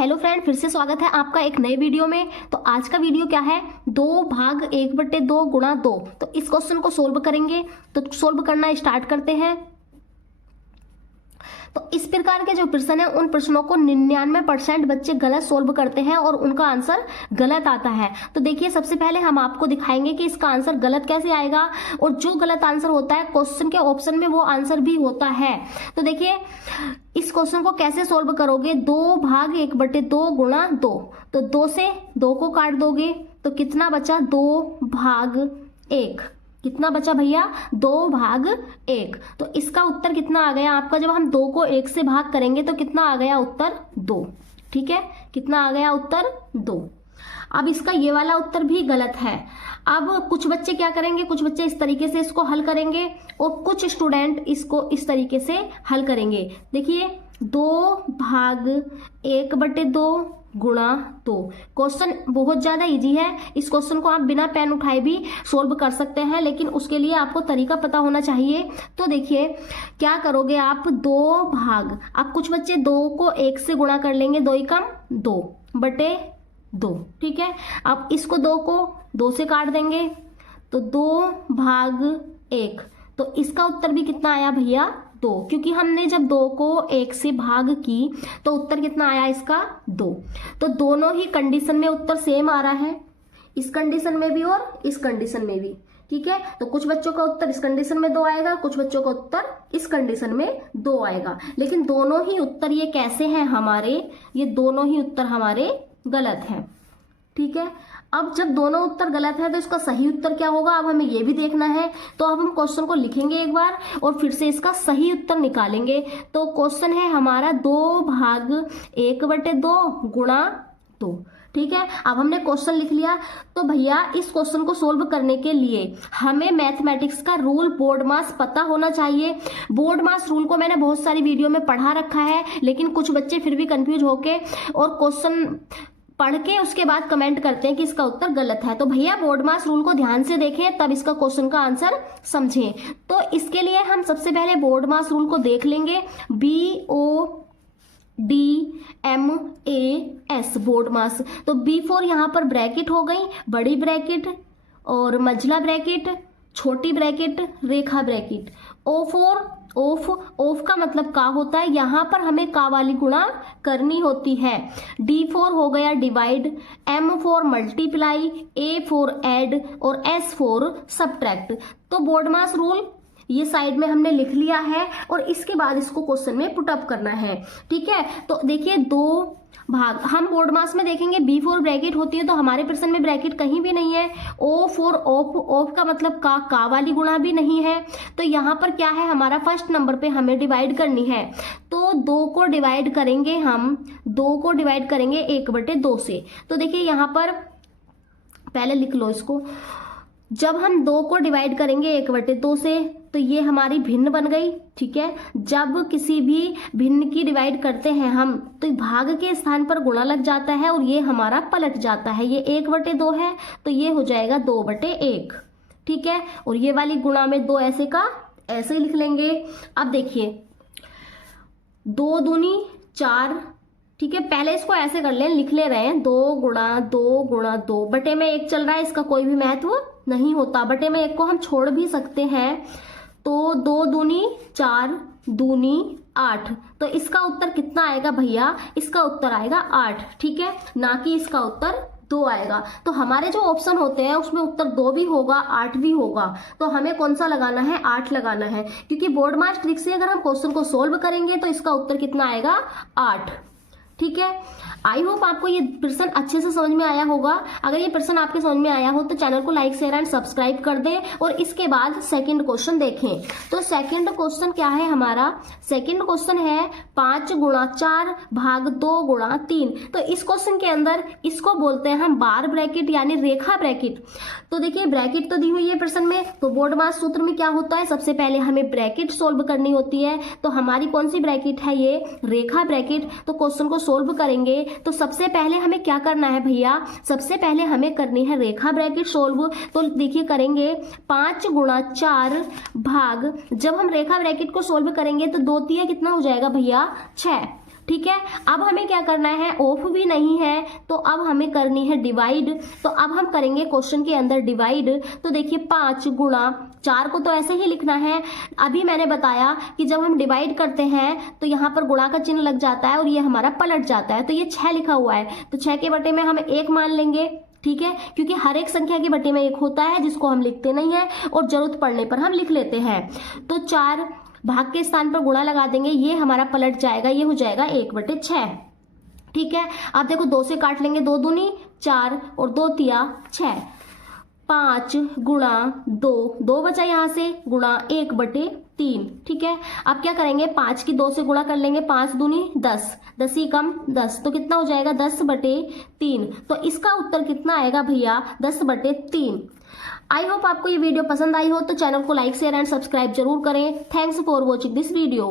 Hello friend, फिर से स्वागत है आपका एक नए वीडियो में। तो आज का वीडियो क्या है, 2/1/2 गुणा 2। तो इस क्वेश्चन को सोल्व करेंगे। तो सोल्व करना स्टार्ट करते हैं। तो इस प्रकार के जो प्रश्न है उन प्रश्नों को 99% बच्चे गलत सोल्व करते हैं और उनका आंसर गलत आता है। तो देखिए, सबसे पहले हम आपको दिखाएंगे कि इसका आंसर गलत कैसे आएगा, और जो गलत आंसर होता है क्वेश्चन के ऑप्शन में वो आंसर भी होता है। तो देखिए, इस क्वेश्चन को कैसे सोल्व करोगे, 2/1/2 गुणा 2। तो 2 से 2 को काट दोगे तो कितना बचा, 2/1। कितना बचा भैया, 2/1। तो इसका उत्तर कितना आ गया आपका, जब हम 2 को 1 से भाग करेंगे तो कितना आ गया उत्तर, 2। ठीक है, कितना आ गया उत्तर, 2। अब इसका ये वाला उत्तर भी गलत है। अब कुछ बच्चे क्या करेंगे, कुछ बच्चे इस तरीके से इसको हल करेंगे और कुछ स्टूडेंट इसको इस तरीके से हल करेंगे। देखिए, 2/1/2 गुणा 2। क्वेश्चन बहुत ज्यादा इजी है। इस क्वेश्चन को आप बिना पेन उठाए भी सोल्व कर सकते हैं, लेकिन उसके लिए आपको तरीका पता होना चाहिए। तो देखिए, क्या करोगे आप, 2 अब कुछ बच्चे 2 को 1 से गुणा कर लेंगे, 2 एकम 2/2। ठीक है, अब इसको 2 को 2 से काट देंगे तो 2/1। तो इसका उत्तर भी कितना आया भैया, 2, क्योंकि हमने जब 2 को 1 से भाग की तो उत्तर कितना आया इसका, 2। तो दोनों ही कंडीशन में उत्तर सेम आ रहा है, इस कंडीशन में भी और इस कंडीशन में भी। ठीक है, तो कुछ बच्चों का उत्तर इस कंडीशन में 2 आएगा, कुछ बच्चों का उत्तर इस कंडीशन में 2 आएगा। लेकिन दोनों ही उत्तर ये कैसे हैं हमारे, ये दोनों ही उत्तर हमारे गलत हैं। ठीक है, अब जब दोनों उत्तर गलत है तो इसका सही उत्तर क्या होगा, अब हमें ये भी देखना है। तो अब हम क्वेश्चन को लिखेंगे एक बार और फिर से इसका सही उत्तर निकालेंगे। तो क्वेश्चन है हमारा 2/1/2 गुणा 2। ठीक है, अब हमने क्वेश्चन लिख लिया। तो भैया, इस क्वेश्चन को सोल्व करने के लिए हमें मैथमेटिक्स का रूल बोर्ड मास पता होना चाहिए। बोर्ड मास रूल को मैंने बहुत सारी वीडियो में पढ़ा रखा है, लेकिन कुछ बच्चे फिर भी कंफ्यूज होके और क्वेश्चन पढ़ के उसके बाद कमेंट करते हैं कि इसका उत्तर गलत है। तो भैया, बोर्ड मास रूल को ध्यान से देखें, तब इसका क्वेश्चन का आंसर समझें। तो इसके लिए हम सबसे पहले बोर्ड मास रूल को देख लेंगे। BODMAS बोर्ड मास। तो B4 यहाँ पर ब्रैकेट हो गई, बड़ी ब्रैकेट और मंझला ब्रैकेट, छोटी bracket, Rekha bracket. O4 of का मतलब का होता है, यहां पर हमें का वाली गुणा करनी होती है। D4 हो गया divide, M4 multiply, A4 add और S4 सब्ट्रैक्ट। तो बोर्ड मास रूल ये साइड में हमने लिख लिया है और इसके बाद इसको क्वेश्चन में पुट अप करना है। ठीक है, तो देखिए, 2 भाग हम बोर्ड मास में देखेंगे, B4 ब्रैकेट होती है, तो हमारे प्रश्न में ब्रैकेट कहीं भी नहीं है। O4 ऑफ का मतलब का वाली गुणा भी नहीं है। तो यहाँ पर क्या है, हमारा फर्स्ट नंबर पे हमें डिवाइड करनी है। तो 2 को डिवाइड करेंगे हम, 2 को डिवाइड करेंगे 1/2 से। तो देखिए, यहाँ पर पहले लिख लो इसको। जब हम 2 को डिवाइड करेंगे 1/2 से तो ये हमारी भिन्न बन गई। ठीक है, जब किसी भी भिन्न की डिवाइड करते हैं हम तो भाग के स्थान पर गुणा लग जाता है और ये हमारा पलट जाता है। ये 1/2 है तो ये हो जाएगा 2/1। ठीक है, और ये वाली गुणा में 2 ऐसे का ऐसे ही लिख लेंगे। अब देखिए, 2 दूनी 4। ठीक है, पहले इसको ऐसे कर लें, लिख ले रहे हैं 2/2 बटे में 1 चल रहा है, इसका कोई भी महत्व नहीं होता। बटे में 1 को हम छोड़ भी सकते हैं। तो 2 दूनी 4, दूनी 8। तो इसका उत्तर कितना आएगा भैया, इसका उत्तर आएगा 8। ठीक है, ना कि इसका उत्तर 2 आएगा। तो हमारे जो ऑप्शन होते हैं उसमें उत्तर 2 भी होगा, 8 भी होगा। तो हमें कौन सा लगाना है, 8 लगाना है, क्योंकि बोर्ड मास ट्रिक से अगर हम क्वेश्चन को सोल्व करेंगे तो इसका उत्तर कितना आएगा, 8। ठीक है, आई होप आपको ये प्रश्न अच्छे से समझ में आया होगा। अगर ये प्रश्न आपके समझ में आया हो तो चैनल को लाइक, शेयर एंड सब्सक्राइब कर दें और इसके बाद सेकंड क्वेश्चन देखें। तो सेकंड क्वेश्चन क्या है हमारा, सेकंड क्वेश्चन है 5/4/2/3। तो इस क्वेश्चन के अंदर इसको बोलते हैं हम बार ब्रैकेट यानी रेखा ब्रैकेट। तो देखिए, ब्रैकेट तो दी हुई है प्रश्न में, तो बोर्ड मास सूत्र में क्या होता है, सबसे पहले हमें ब्रैकेट सोल्व करनी होती है। तो हमारी कौन सी ब्रैकेट है, ये रेखा ब्रैकेट। तो क्वेश्चन को सोल्व करेंगे तो सबसे पहले हमें क्या करना है भैया, सबसे पहले हमें करनी है रेखा ब्रैकेट सोल्व। तो देखिए, करेंगे 5/4 भाग, जब हम रेखा ब्रैकेट को सोल्व करेंगे तो 2 तिया कितना हो जाएगा भैया, 6। ठीक है। अब हमें क्या करना है, ऑफ भी नहीं है तो अब हमें करनी है डिवाइड। तो अब हम करेंगे क्वेश्चन के अंदर डिवाइड। तो देखिए 5 गुणा 4 को तो ऐसे ही लिखना है। अभी मैंने बताया कि जब हम डिवाइड करते हैं तो यहाँ पर गुणा का चिन्ह लग जाता है और ये हमारा पलट जाता है। तो ये 6 लिखा हुआ है तो 6 के बटे में हम 1 मान लेंगे, ठीक है, क्योंकि हर एक संख्या के बटे में 1 होता है जिसको हम लिखते नहीं है और जरूरत पड़ने पर हम लिख लेते हैं। तो 4 भाग के स्थान पर गुणा लगा देंगे, ये हमारा पलट जाएगा, ये हो जाएगा 1/6, ठीक है। अब देखो 2 से काट लेंगे, 2 दूनी 4 और 2 तिया 6, 5 गुणा 2, 2 बचा यहाँ से, गुणा 1/3, ठीक है। अब क्या करेंगे, 5 की 2 से गुणा कर लेंगे, 5 दूनी 10, 10 ही कम 10, तो कितना हो जाएगा 10/3। तो इसका उत्तर कितना आएगा भैया, 10/3। आई होप आपको ये वीडियो पसंद आई हो तो चैनल को लाइक शेयर एंड सब्सक्राइब जरूर करें। Thanks for watching this video.